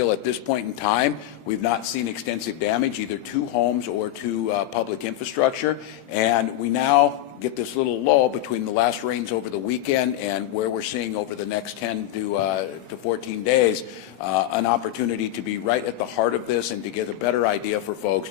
Still at this point in time, we've not seen extensive damage either to homes or to public infrastructure, and we now get this little lull between the last rains over the weekend and where we're seeing over the next 10 to 14 days an opportunity to be right at the heart of this and to get a better idea for folks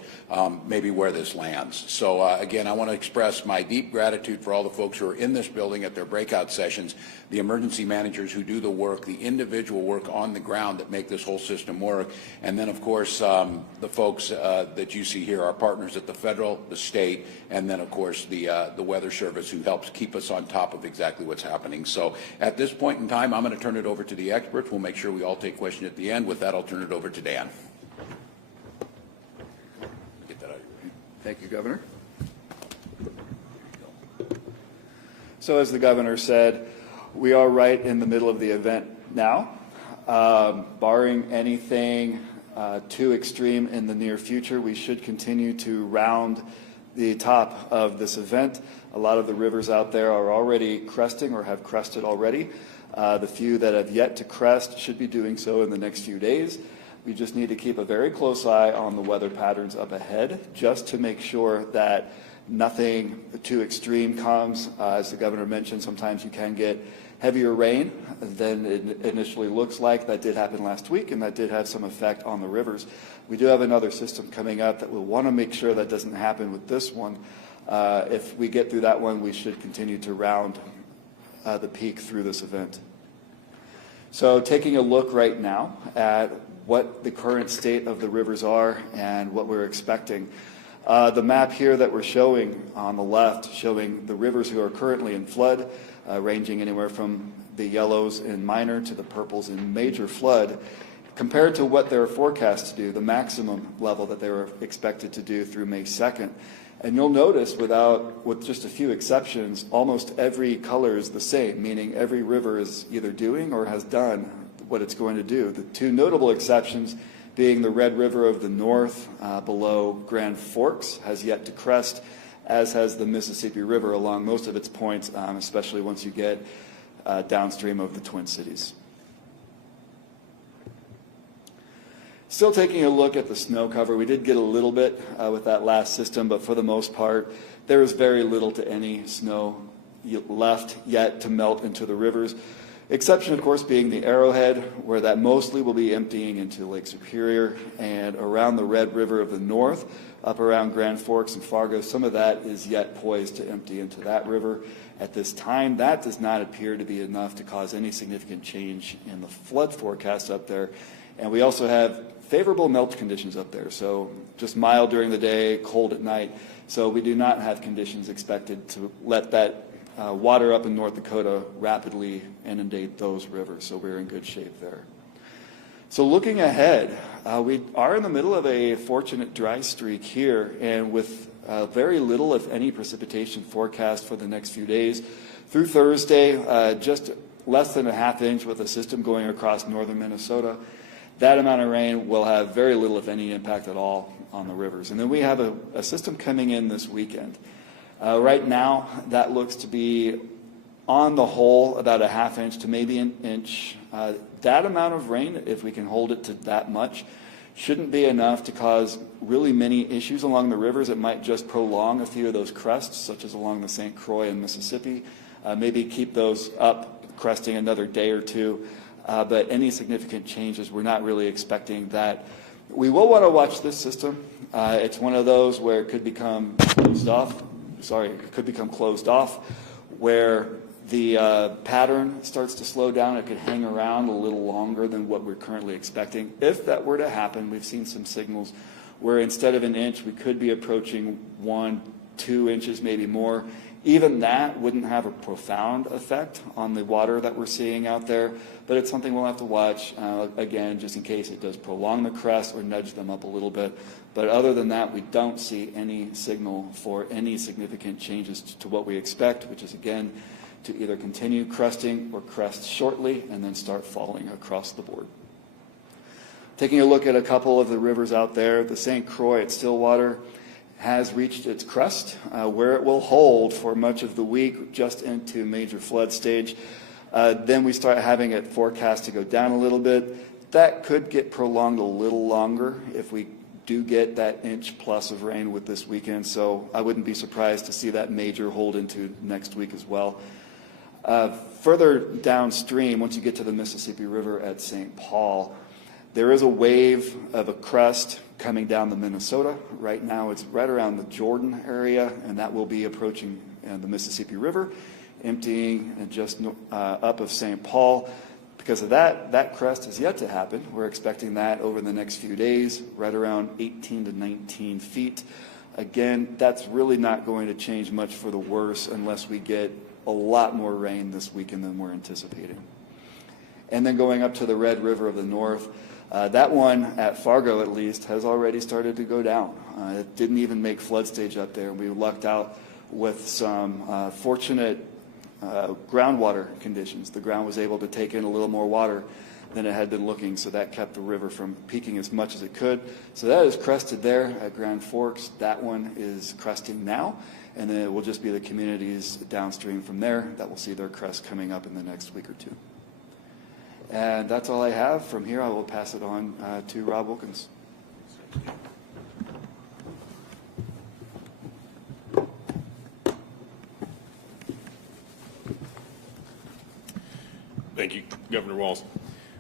maybe where this lands. So again, I want to express my deep gratitude for all the folks who are in this building at their breakout sessions, the emergency managers who do the work, the individual work on the ground that make this whole system work, and then of course the folks that you see here, our partners at the federal, the state, and then of course the Weather Service, who helps keep us on top of exactly what's happening. So at this point in time, I'm going to turn it over to the experts. We'll make sure we all take questions at the end. With that, I'll turn it over to Dan. Get that out of your way. Thank you, Governor. So as the Governor said, we are right in the middle of the event now. Barring anything too extreme in the near future, we should continue to round the top of this event. A lot of the rivers out there are already cresting or have crested already. The few that have yet to crest should be doing so in the next few days. We just need to keep a very close eye on the weather patterns up ahead just to make sure that nothing too extreme comes. As the Governor mentioned, sometimes you can get heavier rain than it initially looks like. That did happen last week, and that did have some effect on the rivers. We do have another system coming up that we'll want to make sure that doesn't happen with this one. If we get through that one, we should continue to round the peak through this event. So taking a look right now at what the current state of the rivers are and what we're expecting. The map here that we're showing on the left, showing the rivers who are currently in flood, ranging anywhere from the yellows in minor to the purples in major flood, compared to what they're forecast to do, the maximum level that they were expected to do through May 2nd. And you'll notice with just a few exceptions, almost every color is the same, meaning every river is either doing or has done what it's going to do. The two notable exceptions being the Red River of the North below Grand Forks has yet to crest, as has the Mississippi River along most of its points, especially once you get downstream of the Twin Cities. Still taking a look at the snow cover, we did get a little bit with that last system, but for the most part, there is very little to any snow left yet to melt into the rivers. Exception, of course, being the Arrowhead, where that mostly will be emptying into Lake Superior, and around the Red River of the North, up around Grand Forks and Fargo, some of that is yet poised to empty into that river. At this time, that does not appear to be enough to cause any significant change in the flood forecast up there. And we also have favorable melt conditions up there, so just mild during the day, cold at night. So we do not have conditions expected to let that water up in North Dakota rapidly inundate those rivers, so we're in good shape there. So looking ahead, we are in the middle of a fortunate dry streak here, and with very little, if any, precipitation forecast for the next few days. Through Thursday, just less than a ½ inch with a system going across northern Minnesota. That amount of rain will have very little, if any, impact at all on the rivers. And then we have a system coming in this weekend. Right now, that looks to be, on the whole, about a ½ inch to maybe an inch. That amount of rain, if we can hold it to that much, shouldn't be enough to cause really many issues along the rivers. It might just prolong a few of those crests, such as along the St. Croix in Mississippi. Maybe keep those up, cresting another day or two. But any significant changes, we're not really expecting that. We will want to watch this system. It's one of those where it could become closed off. Where the pattern starts to slow down. It could hang around a little longer than what we're currently expecting. If that were to happen, we've seen some signals where instead of an inch, we could be approaching 1, 2 inches, maybe more. Even that wouldn't have a profound effect on the water that we're seeing out there, but it's something we'll have to watch, again, just in case it does prolong the crest or nudge them up a little bit. But other than that, we don't see any signal for any significant changes to what we expect, which is, again, to either continue cresting or crest shortly and then start falling across the board. Taking a look at a couple of the rivers out there, the St. Croix at Stillwater has reached its crest, where it will hold for much of the week, just into major flood stage. Then we start having it forecast to go down a little bit. That could get prolonged a little longer if we do get that inch plus of rain with this weekend, so I wouldn't be surprised to see that major hold into next week as well. Further downstream, once you get to the Mississippi River at St. Paul, there is a wave of a crest coming down the Minnesota. Right now it's right around the Jordan area, and that will be approaching the Mississippi River, emptying just up of St. Paul. Because of that crest is yet to happen. We're expecting that over the next few days, right around 18 to 19 feet. Again, that's really not going to change much for the worse unless we get a lot more rain this weekend than we're anticipating. And then going up to the Red River of the North, that one at Fargo at least has already started to go down. It didn't even make flood stage up there. We lucked out with some fortunate groundwater conditions. The ground was able to take in a little more water than it had been looking, so that kept the river from peaking as much as it could. So that is crested there at Grand Forks. That one is cresting now, and then it will just be the communities downstream from there that will see their crest coming up in the next week or two. And that's all I have. From here, I will pass it on to Rob Wilkins. Thank you, Governor Walz.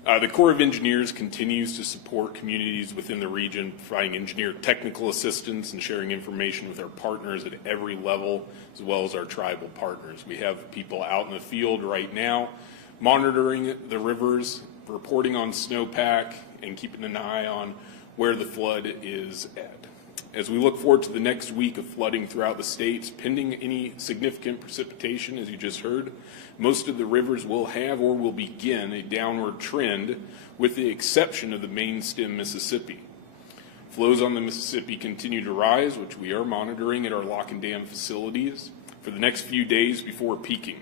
The Corps of Engineers continues to support communities within the region, providing engineer technical assistance and sharing information with our partners at every level, as well as our tribal partners. We have people out in the field right now monitoring the rivers, reporting on snowpack, and keeping an eye on where the flood is at. As we look forward to the next week of flooding throughout the states, pending any significant precipitation, as you just heard, most of the rivers will have or will begin a downward trend, with the exception of the main stem Mississippi. Flows on the Mississippi continue to rise, which we are monitoring at our lock and dam facilities for the next few days before peaking.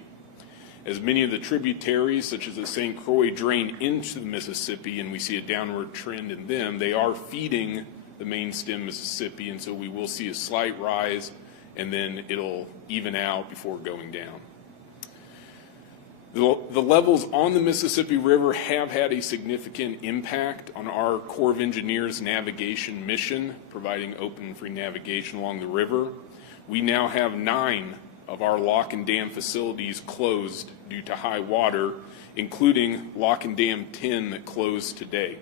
As many of the tributaries, such as the St. Croix, drain into the Mississippi and we see a downward trend in them, they are feeding the main stem Mississippi, and so we will see a slight rise and then it'll even out before going down. The levels on the Mississippi River have had a significant impact on our Corps of Engineers navigation mission, providing open and free navigation along the river. We now have 9 of our lock and dam facilities closed due to high water, including lock and dam 10 that closed today.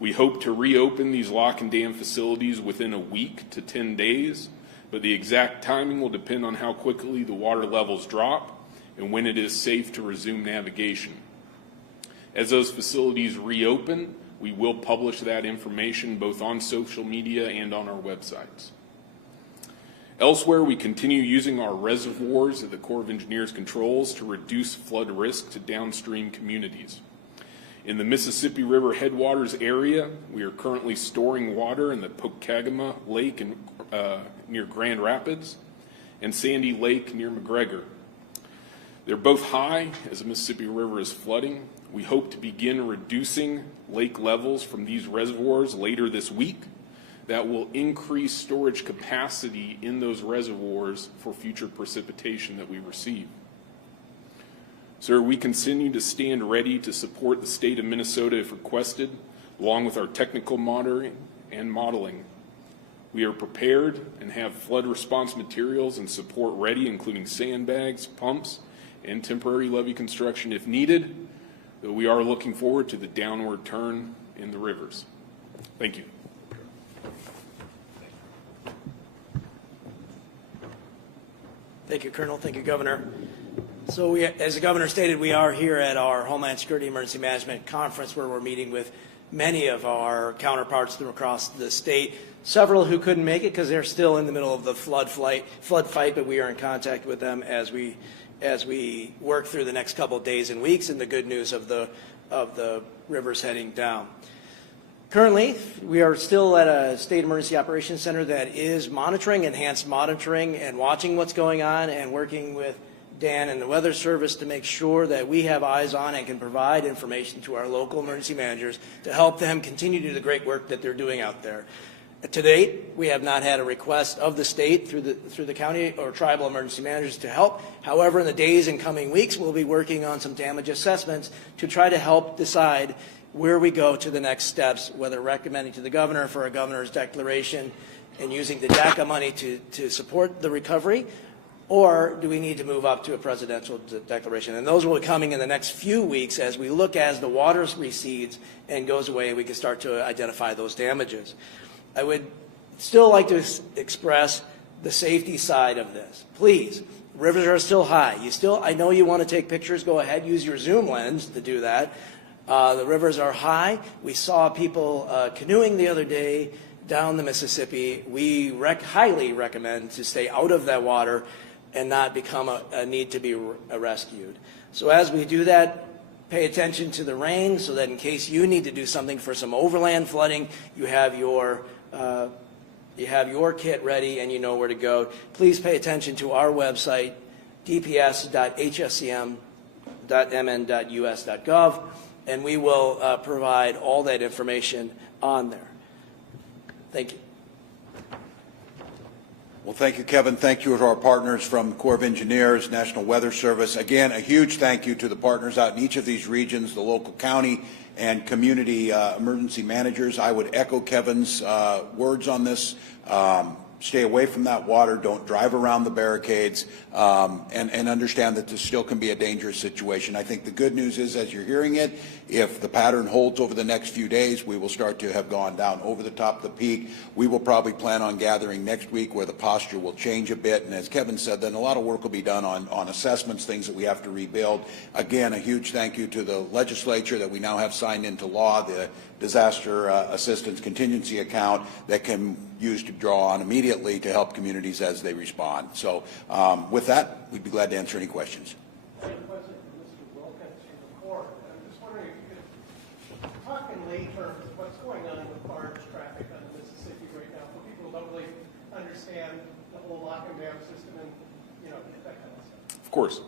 We hope to reopen these lock and dam facilities within a week to 10 days, but the exact timing will depend on how quickly the water levels drop and when it is safe to resume navigation. As those facilities reopen, we will publish that information both on social media and on our websites. Elsewhere, we continue using our reservoirs that the Corps of Engineers controls to reduce flood risk to downstream communities. In the Mississippi River headwaters area, we are currently storing water in the Pocagama Lake near Grand Rapids and Sandy Lake near McGregor. They're both high as the Mississippi River is flooding. We hope to begin reducing lake levels from these reservoirs later this week. That will increase storage capacity in those reservoirs for future precipitation that we receive. Sir, we continue to stand ready to support the state of Minnesota if requested, along with our technical monitoring and modeling. We are prepared and have flood response materials and support ready, including sandbags, pumps, and temporary levee construction if needed, though we are looking forward to the downward turn in the rivers. Thank you. Thank you, Colonel. Thank you, Governor. So as the Governor stated, we are here at our Homeland Security Emergency Management Conference, where we're meeting with many of our counterparts from across the state, several who couldn't make it because they're still in the middle of the flood fight, but we are in contact with them as we work through the next couple of days and weeks, and the good news of the rivers heading down. Currently, we are still at a state emergency operations center that is monitoring, enhanced monitoring, and watching what's going on, and working with Dan and the Weather Service to make sure that we have eyes on and can provide information to our local emergency managers to help them continue to do the great work that they're doing out there. To date, we have not had a request of the state through the county or tribal emergency managers to help. However, in the days and coming weeks, we'll be working on some damage assessments to try to help decide where we go to the next steps, whether recommending to the governor for a governor's declaration and using the DACA money to support the recovery, or do we need to move up to a presidential declaration? And those will be coming in the next few weeks as we look as the water recedes and goes away, we can start to identify those damages. I would still like to express the safety side of this. Please, rivers are still high. I know you want to take pictures, go ahead, use your zoom lens to do that. The rivers are high. We saw people canoeing the other day down the Mississippi. We highly recommend to stay out of that water and not become a need to be rescued. So as we do that, pay attention to the rain so that in case you need to do something for some overland flooding, you have your kit ready and you know where to go. Please pay attention to our website, dps.hscm.mn.us.gov, and we will provide all that information on there. Thank you. Well, thank you, Kevin. Thank you to our partners from the Corps of Engineers, National Weather Service. Again, a huge thank you to the partners out in each of these regions, the local county and community emergency managers. I would echo Kevin's words on this. Stay away from that water. Don't drive around the barricades, and understand that this still can be a dangerous situation. I think the good news is, as you're hearing it, if the pattern holds over the next few days, we will start to have gone down over the top of the peak. We will probably plan on gathering next week where the posture will change a bit. And as Kevin said, then a lot of work will be done on assessments, things that we have to rebuild. Again, a huge thank you to the legislature that we now have signed into law, the disaster assistance contingency account that can use to draw on immediately to help communities as they respond. So with that, we'd be glad to answer any questions. I have a question for Mr. Wilkins from the Corps. I'm just wondering if you could talk in lay terms what's going on with barge traffic on the Mississippi right now for people who don't really understand the whole lock and dam system and, you know, that kind of stuff. Of course.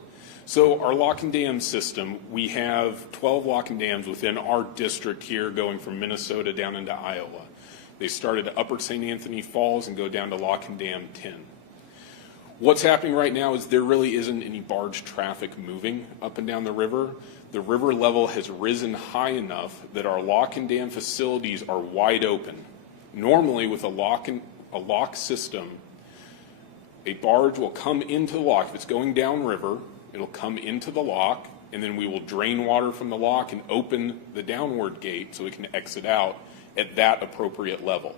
So our lock and dam system, we have 12 lock and dams within our district here going from Minnesota down into Iowa. They started at Upper St. Anthony Falls and go down to Lock and Dam 10. What's happening right now is there really isn't any barge traffic moving up and down the river. The river level has risen high enough that our lock and dam facilities are wide open. Normally with a lock system, a barge will come into the lock. If it's going downriver, it'll come into the lock, and then we will drain water from the lock and open the downward gate so it can exit out at that appropriate level.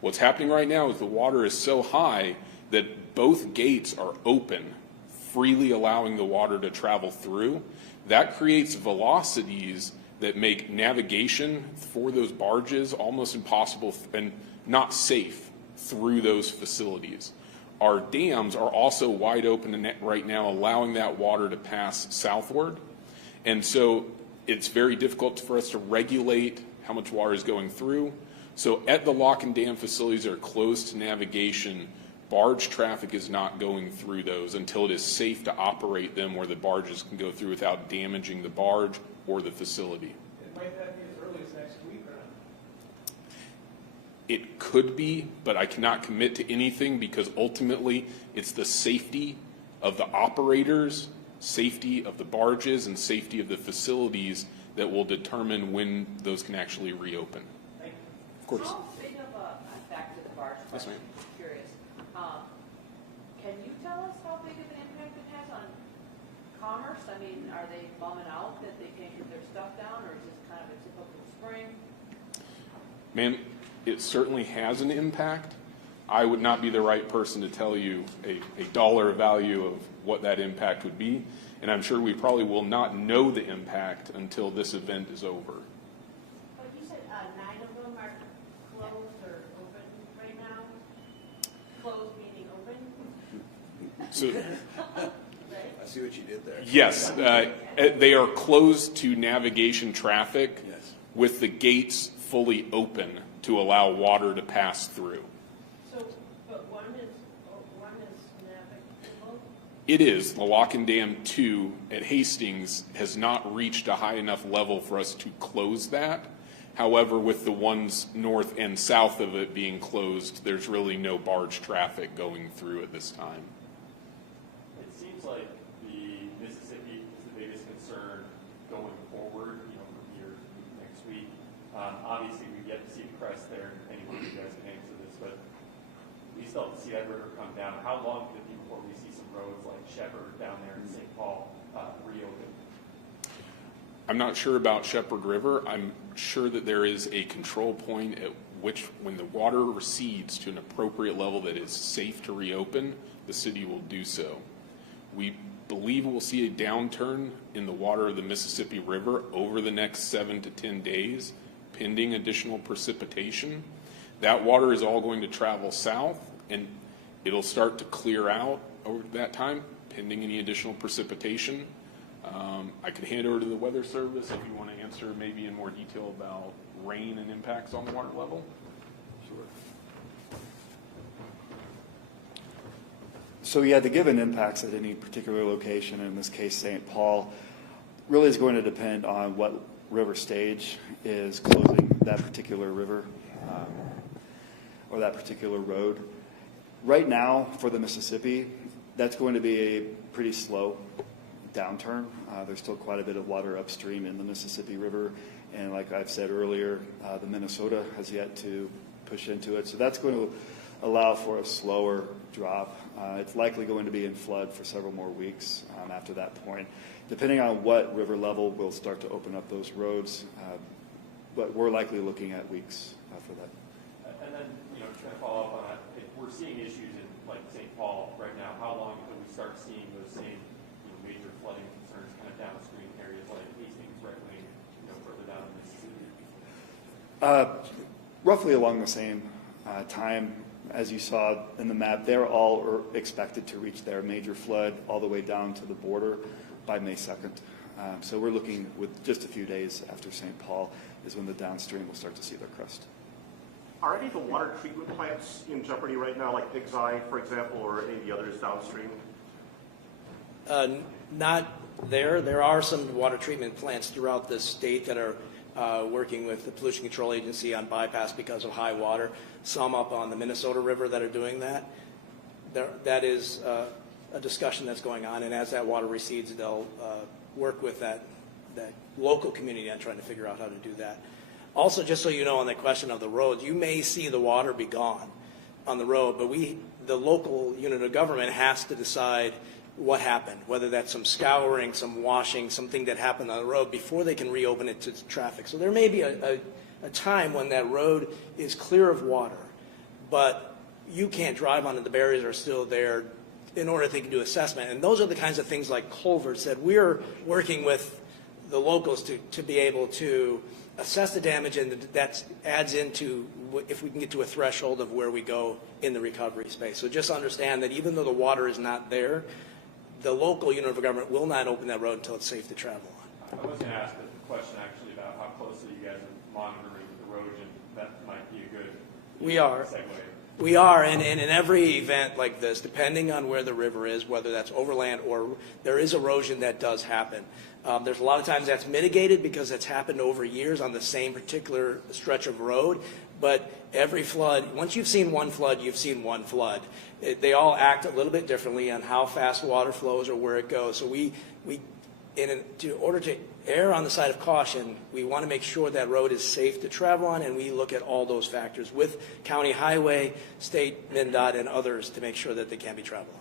What's happening right now is the water is so high that both gates are open, freely allowing the water to travel through. That creates velocities that make navigation for those barges almost impossible and not safe through those facilities. Our dams are also wide open right now, allowing that water to pass southward. And so it's very difficult for us to regulate how much water is going through. So at the lock and dam facilities that are closed to navigation, barge traffic is not going through those until it is safe to operate them where the barges can go through without damaging the barge or the facility. And might that be as early as next week or not? It could be, but I cannot commit to anything because ultimately it's the safety of the operators, safety of the barges, and safety of the facilities that will determine when those can actually reopen. Thank you. Of course. How big of a, back to the barge Yes, question, ma'am. I'm curious. Can you tell us how big of an impact it has on commerce? I mean, are they bumming out that they can't get their stuff down, or is this kind of a typical spring? Ma'am, it certainly has an impact. I would not be the right person to tell you a dollar value of what that impact would be, and I'm sure we probably will not know the impact until this event is over. But you said 9 of them are closed or open right now? Closed meaning open? So, I see what you did there. yes, they are closed to navigation traffic Yes. with the gates fully open to allow water to pass through. So, but one is navigable? It is. The Lock and Dam 2 at Hastings has not reached a high enough level for us to close that. However, with the ones north and south of it being closed, there's really no barge traffic going through at this time. It seems like the Mississippi is the biggest concern going forward, you know, from here next week. Obviously, we've yet to see the crest there, and anyone of you guys can answer this, but we still have to see that river come down. How long could it be before we see some roads like Shepherd down there in St. Paul reopen? I'm not sure about Shepherd River. I'm sure that there is a control point at which, when the water recedes to an appropriate level that is safe to reopen, the city will do so. We believe we'll see a downturn in the water of the Mississippi River over the next 7 to 10 days, pending additional precipitation. That water is all going to travel south, and it'll start to clear out over that time, pending any additional precipitation. I could hand over to the Weather Service if you want to answer maybe in more detail about rain and impacts on the water level. Sure. So yeah, the given impacts at any particular location, in this case St. Paul, really is going to depend on what river stage is closing that particular river or that particular road. Right now, for the Mississippi, that's going to be a pretty slow downturn. There's still quite a bit of water upstream in the Mississippi River, and like I've said earlier, the Minnesota has yet to push into it. So that's going to allow for a slower drop. It's likely going to be in flood for several more weeks after that point. Depending on what river level, we'll start to open up those roads, but we're likely looking at weeks for that. And then, trying to follow up on that, if we're seeing issues in like St. Paul right now, how long until we start seeing those same major flooding concerns kind of downstream areas like Hastings, Red Wing, further down in Mississippi? Roughly along the same time. As you saw in the map, they're all expected to reach their major flood all the way down to the border by May 2nd. So we're looking with just a few days after St. Paul is when the downstream will start to see their crest. Are any of the water treatment plants in jeopardy right now, like Big's Eye, for example, or any of the others downstream? Not there. There are some water treatment plants throughout the state that are working with the Pollution Control Agency on bypass because of high water. Some up on the Minnesota River that are doing that. That is a discussion that's going on, and as that water recedes, they'll work with that local community on trying to figure out how to do that. Also, just so you know, on the question of the roads, you may see the water be gone on the road, but the local unit of government has to decide what happened, whether that's some scouring, some washing, something that happened on the road before they can reopen it to traffic. So there may be a time when that road is clear of water, but you can't drive on it, the barriers are still there in order that they can do assessment. And those are the kinds of things like culverts that we're working with the locals to be able to assess the damage, and that adds into if we can get to a threshold of where we go in the recovery space. So just understand that even though the water is not there, the local unit of government will not open that road until it's safe to travel on. I was going to ask a question actually about how closely you guys are monitoring erosion. That might be a good segue. We are, and in every event like this, depending on where the river is, whether that's overland or there is erosion that does happen. There's a lot of times that's mitigated because it's happened over years on the same particular stretch of road. But every flood, once you've seen one flood, you've seen one flood. They all act a little bit differently on how fast water flows or where it goes. So in order to err on the side of caution, we want to make sure that road is safe to travel on, and we look at all those factors with county highway, state, MnDOT, and others to make sure that they can be traveled on.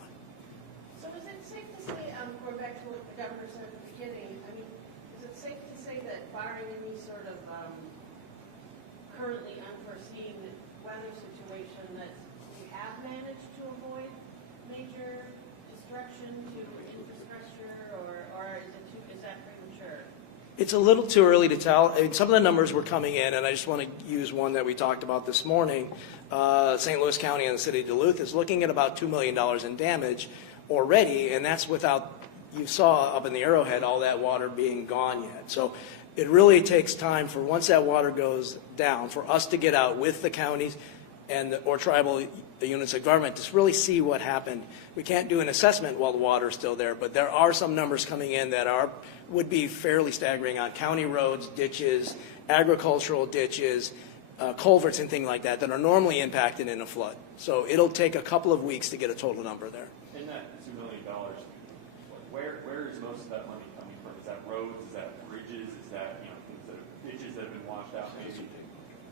So is it safe to say, going back to what the governor said at the beginning, I mean, is it safe to say that barring any sort of currently unforeseen weather situation that we have managed to avoid major destruction to infrastructure, or is that premature? It's a little too early to tell. I mean, some of the numbers were coming in, and I just want to use one that we talked about this morning. St. Louis County and the city of Duluth is looking at about $2 million in damage already, and that's without, you saw up in the Arrowhead, all that water being gone yet. So it really takes time for, once that water goes down, for us to get out with the counties or tribal units of government to really see what happened. We can't do an assessment while the water is still there, but there are some numbers coming in that would be fairly staggering on county roads, ditches, agricultural ditches, culverts and things like that are normally impacted in a flood. So it'll take a couple of weeks to get a total number there. In that $2 million, where is most of that money coming from? Is that roads? Is that bridges? Is that, instead of ditches that have been washed washed out maybe?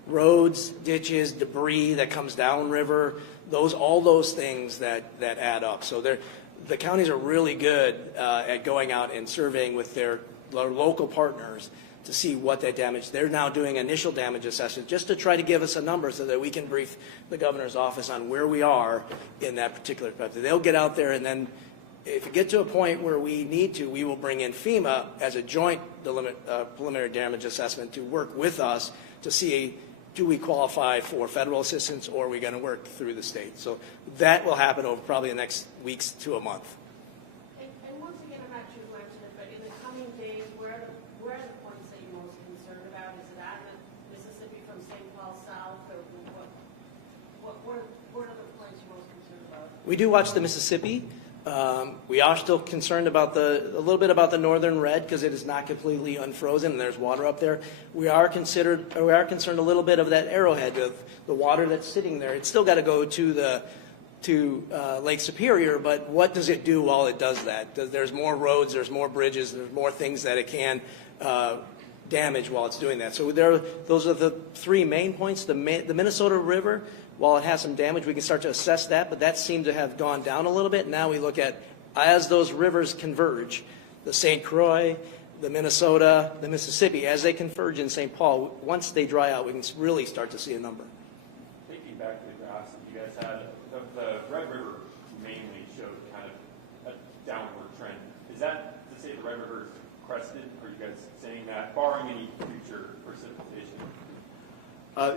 Roads, ditches, debris that comes downriver, all those things that add up. So the counties are really good at going out and surveying with their local partners to see what that damage. They're now doing initial damage assessment just to try to give us a number so that we can brief the governor's office on where we are in that particular project. They'll get out there, and then if we get to a point where we need to, we will bring in FEMA as a joint preliminary damage assessment to work with us to see, do we qualify for federal assistance, or are we going to work through the state? So that will happen over probably the next weeks to a month. And once again, I'm not sure who mentioned it, but in the coming days, where are the points that you're most concerned about? Is it out in Mississippi from St. Paul south, or what are the points you're most concerned about? We do watch the Mississippi. We are still concerned about a little bit about the northern red because it is not completely unfrozen and there's water up there. We are concerned a little bit of that arrowhead, of the water that's sitting there. It's still got to go to Lake Superior, but what does it do while it does that? There's more roads, there's more bridges, there's more things that it can damage while it's doing that. So those are the three main points. The Minnesota River, while it has some damage, we can start to assess that, but that seemed to have gone down a little bit. Now we look at, as those rivers converge, the St. Croix, the Minnesota, the Mississippi, as they converge in St. Paul, once they dry out, we can really start to see a number. Taking back to the graphs that you guys had, the Red River mainly showed kind of a downward trend. Is that to say the Red River is crested? Are you guys saying that, barring any future precipitation?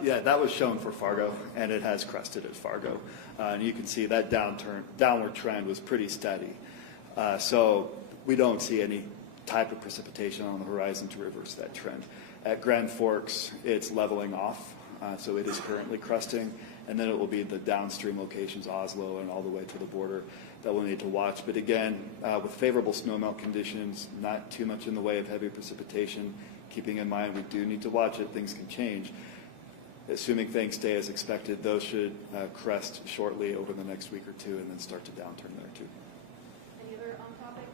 Yeah, that was shown for Fargo, and it has crested at Fargo. And you can see that downward trend was pretty steady. So we don't see any type of precipitation on the horizon to reverse that trend. At Grand Forks, it's leveling off, so it is currently cresting, and then it will be the downstream locations, Oslo and all the way to the border, that we'll need to watch. But again, with favorable snowmelt conditions, not too much in the way of heavy precipitation, keeping in mind we do need to watch it, things can change. Assuming things stay as expected, those should crest shortly over the next week or two and then start to downturn there too. Any other on topic?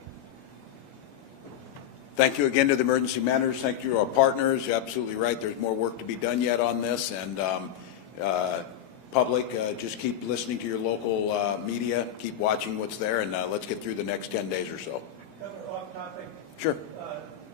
Thank you again to the emergency managers. Thank you to our partners. You're absolutely right. There's more work to be done yet on this. And public, just keep listening to your local media. Keep watching what's there. And let's get through the next 10 days or so. Governor, off topic. Sure.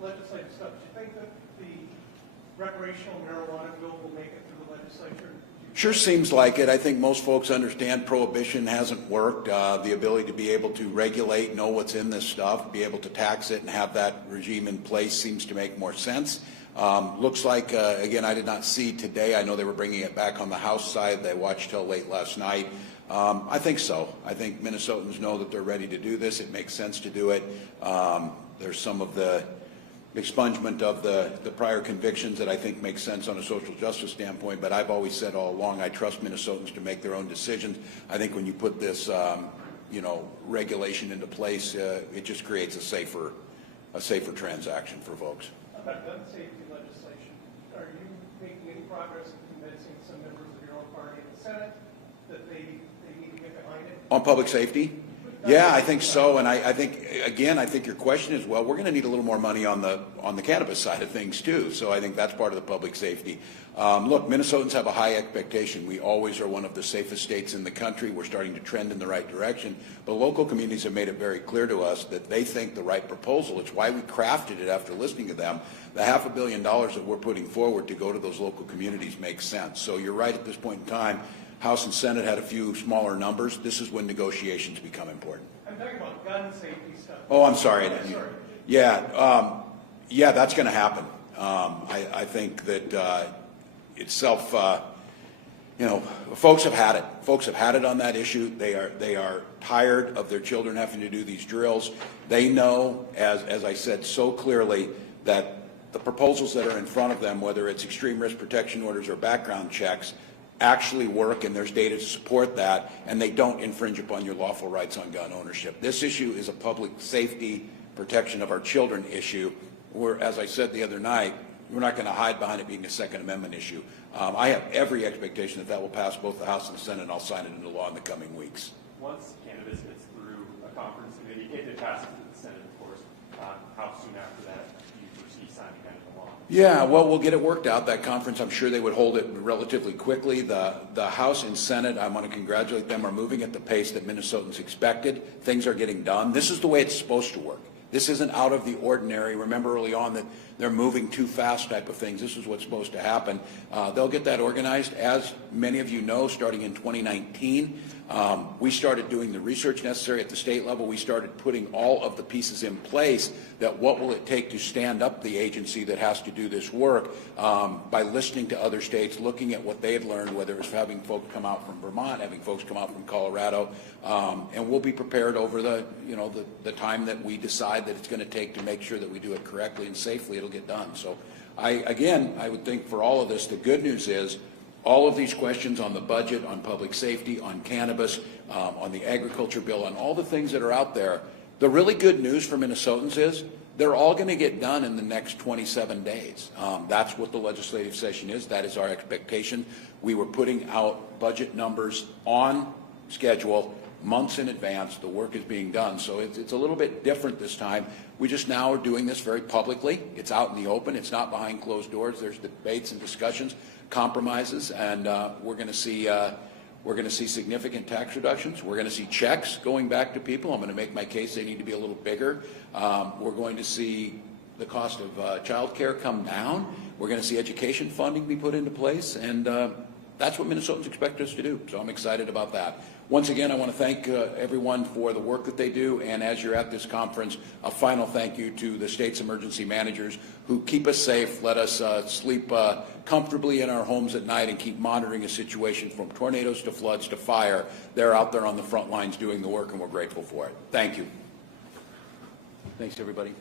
Legislative stuff. Do you think that the recreational marijuana bill will make it through the legislature? Sure seems like it. I think most folks understand prohibition hasn't worked. The ability to be able to regulate, know what's in this stuff, be able to tax it and have that regime in place seems to make more sense. Looks like, again, I did not see today. I know they were bringing it back on the House side. They watched till late last night. I think so. I think Minnesotans know that they're ready to do this. It makes sense to do it. There's some of the expungement of the prior convictions that I think makes sense on a social justice standpoint, but I've always said all along I trust Minnesotans to make their own decisions. I think when you put this regulation into place, it just creates a safer transaction for folks. About gun safety legislation, are you making any progress in convincing some members of your own party in the Senate that they need to get behind it? On public safety? Yeah, I think so, and I think, again, I think your question is, well, we're going to need a little more money on the cannabis side of things too, so I think that's part of the public safety. Look, Minnesotans have a high expectation. We always are one of the safest states in the country. We're starting to trend in the right direction, but local communities have made it very clear to us that they think the right proposal, it's why we crafted it after listening to them, the $500 million that we're putting forward to go to those local communities makes sense. So you're right at this point in time. House and Senate had a few smaller numbers. This is when negotiations become important. I'm talking about gun safety stuff. Oh, I'm sorry. Sorry. Yeah, that's going to happen. I think that itself, folks have had it. Folks have had it on that issue. They are tired of their children having to do these drills. They know, as I said so clearly, that the proposals that are in front of them, whether it's extreme risk protection orders or background checks, actually work, and there's data to support that, and they don't infringe upon your lawful rights on gun ownership. This issue is a public safety protection of our children issue, where, as I said the other night, we're not going to hide behind it being a Second Amendment issue. I have every expectation that will pass both the House and the Senate, and I'll sign it into law in the coming weeks. Once cannabis gets through a conference committee, if it passes to the Senate, of course, how soon after that do you foresee signing kind of the law? Yeah, well, we'll get it worked out. That conference, I'm sure they would hold it relatively quickly. The House and Senate, I want to congratulate them, are moving at the pace that Minnesotans expected. Things are getting done. This is the way it's supposed to work. This isn't out of the ordinary. Remember early on that they're moving too fast type of things. This is what's supposed to happen. They'll get that organized. As many of you know, starting in 2019, we started doing the research necessary at the state level. We started putting all of the pieces in place that what will it take to stand up the agency that has to do this work by listening to other states, looking at what they've learned, whether it's having folks come out from Vermont, having folks come out from Colorado, and we'll be prepared over the time that we decide that it's going to take to make sure that we do it correctly and safely. It'll get done. So I would think for all of this, the good news is all of these questions on the budget, on public safety, on cannabis, on the agriculture bill, on all the things that are out there, the really good news for Minnesotans is they're all going to get done in the next 27 days. That's what the legislative session is. That is our expectation. We were putting out budget numbers on schedule months in advance. The work is being done. So it's a little bit different this time. We just now are doing this very publicly. It's out in the open. It's not behind closed doors. There's debates and discussions, compromises, and we're going to see significant tax reductions. We're going to see checks going back to people. I'm going to make my case they need to be a little bigger. We're going to see the cost of child care come down. We're going to see education funding be put into place, and that's what Minnesotans expect us to do. So I'm excited about that. Once again, I want to thank everyone for the work that they do, and as you're at this conference, a final thank you to the state's emergency managers who keep us safe, let us sleep comfortably in our homes at night, and keep monitoring a situation from tornadoes to floods to fire. They're out there on the front lines doing the work, and we're grateful for it. Thank you. Thanks, everybody.